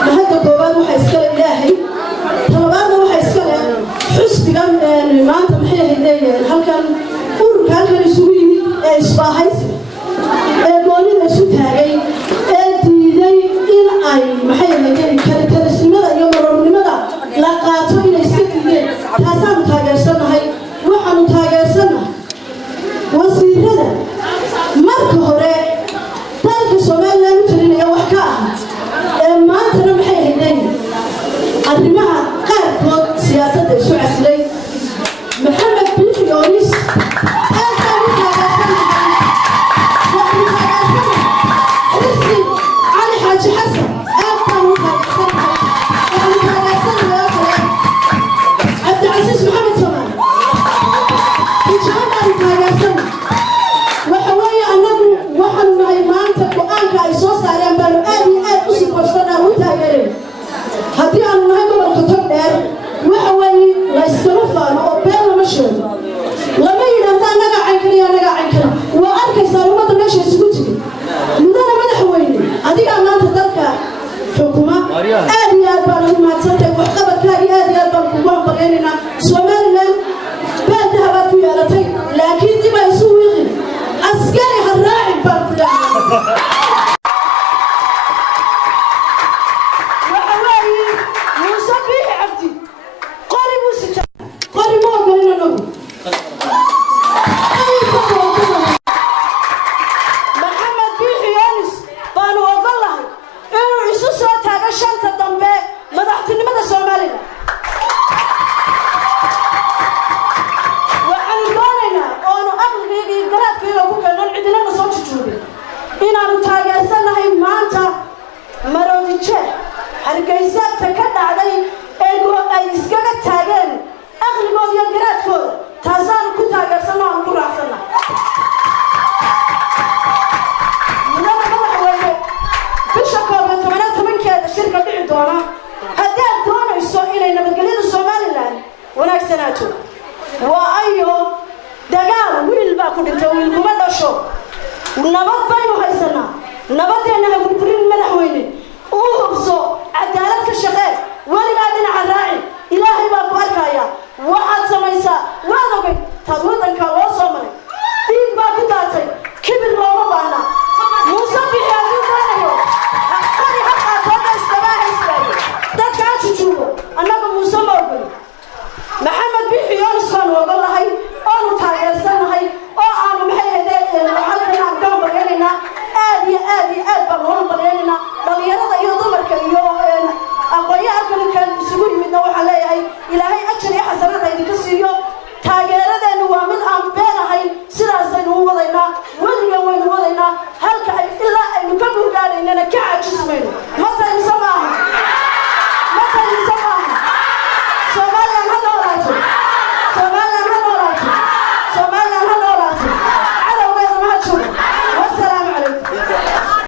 هذا كوبان وحيسكر إلهي طلبنا وحيسكر حسب جم ما أنت محيه هدية هل كان يسوي إصباحي قولي نسوت هاي دي إن أي محيه هدية كانت السماء يوم الرب لماذا لقاتوا إلى إسكتين تاسام تاجر سنة هاي وحنو تاجر سنة وصير هذا مركه هراء تلك سومال لا يمكن أن يوحكاها ما أنت نمحيه هدية أرمها قارب سياسة سوء عسلي محمد بن يونس علي حاج حسن عبد العزيز محمد سمان وحوي أنه وحن معي ما أنت وأنك أي صوص عليهم بلو آدي أصيب وشنا وتاجرين هدي أنا نهاية بالخطب دار وحوي لا يستمفان أو بين مشهور لما ينادى نجا عنكنا وأركز سلامة ماشي سكوتي مدنا ما نحويني هدي أنا تذكر حكومة آدي أربعة ما تصدق وحقبت كاري آدي أربعة كوبان بغيرنا سومالنا بعد هبات ويالتي لكن دي ما يسوي عسكري هالراعي بارتلا وحوالي مصبيح عبدي قولي موسيقى قولي مو قولي نبو محمد بيح يونس بانو أقول له إنه عيسو صوتها شنطة دنبي مدحتني مدى سومالي inaanu taageersanahay maanta maroodice hargeysaadka ka dhacday ee ay iskaga taageen aqligooda iyo garaadkooda taasaan ku taageersano aan ku raacsana madaxweyne bisha 12 shirka dhici doona haddii aad doonayso inay nabadgelyada Somaliland wanaagsanaato waa ayo dagaal wiil baa ku dhintay wiil kuma dhasho nabad baynu haysanaa nabadeena ha burburin madaxweyne uu hubso cadaalad ka shaqee waligaa dhinaca raaci ilaahay baa ku arkaya waxaad samaysaa waad ogay taad wadanka loo soo maray dhiig baa ku daatay kibir looma baahna muuse bixi hadduu doonayo qari ha qaatooda iskamaa haystaayo dadka ha jujuubo annaga muuse ma ogol maxamed bixi yoonis baanu ogol lahay oonu taageersanahay oo aanu maxay ahaydeen halkan aan ka baryanaynaa aad baan uga baryanaynaa dhalinyarada iyo dumarka iyo aqoonyaha kan isugu yimidna waxaan leeyahay ilaahay ajar iyo xasanaad idinka siiyo taageeradeenu waa mid aan beenahay sidaasaynu u wadaynaa weligan waynu wadaynaa halka ilaa aynu ka gurgaaraynana ka caajismayno